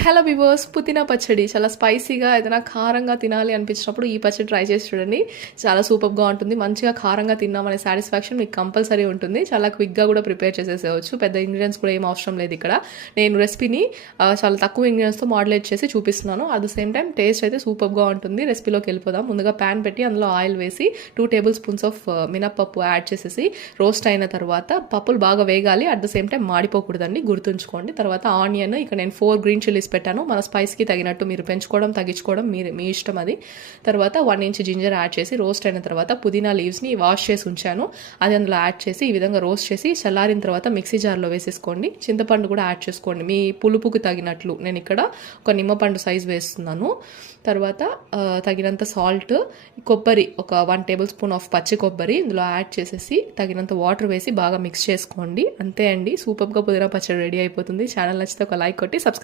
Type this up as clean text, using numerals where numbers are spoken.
Hello viewers, పుదీనా పచ్చడి చాలా స్పైసీగా ఏదైనా కారంగా తినాలి అనిపించినప్పుడు ఈ పచ్చడి ట్రై చేసి చూడండి. చాలా సూపర్గా ఉంటుంది. మంచిగా కారంగా తిన్నామనే సాటిస్ఫాక్షన్ మీకు కంపల్సరీ ఉంటుంది. చాలా క్విక్గా కూడా ప్రిపేర్ చేసేసేవచ్చు. పెద్ద ఇంగ్రీడియంట్స్ కూడా ఏం అవసరం లేదు. ఇక్కడ నేను రెసిపీని చాలా తక్కువ ఇంగ్రీడియంట్స్తో మాడ్యులేట్ చేసి చూపిస్తున్నాను. At the same time taste అయితే సూపర్గా ఉంటుంది. రెసిపీలోకి వెళ్ళిపోదాం. ముందుగా ప్యాన్ పెట్టి అందులో ఆయిల్ వేసి 2 టేబుల్ స్పూన్స్ ఆఫ్ మినప్పప్పు యాడ్ చేసేసి రోస్ట్ అయిన తర్వాత పప్పులు బాగా వేగాలి. అట్ ద సేమ్ టైం మాడిపోకూడదండి, గుర్తుంచుకోండి. తర్వాత ఆనియన్, ఇక్కడ నేను 4 గ్రీన్ చిల్లీస్ పెట్టాను. మన స్పైస్కి తగినట్టు మీరు పెంచుకోవడం తగ్గించుకోవడం మీ ఇష్టం అది. తర్వాత 1 ఇంచ్ జింజర్ యాడ్ చేసి రోస్ట్ అయిన తర్వాత పుదీనా లీవ్స్ని వాష్ చేసి ఉంచాను, అది అందులో యాడ్ చేసి ఈ విధంగా రోస్ట్ చేసి చల్లారిన తర్వాత మిక్సీ జార్లో వేసేసుకోండి. చింతపండు కూడా యాడ్ చేసుకోండి మీ పులుపుకి తగినట్లు. నేను ఇక్కడ ఒక నిమ్మపండు సైజ్ వేస్తున్నాను. తర్వాత తగినంత సాల్ట్, కొబ్బరి ఒక 1 టేబుల్ స్పూన్ ఆఫ్ పచ్చి కొబ్బరి ఇందులో యాడ్ చేసేసి తగినంత వాటర్ వేసి బాగా మిక్స్ చేసుకోండి. అంతే అండి, సూపర్గా పుదీనా పచ్చడి రెడీ అయిపోతుంది. ఛానల్ నచ్చితే ఒక లైక్ కొట్టి సబ్స్క్రైబ్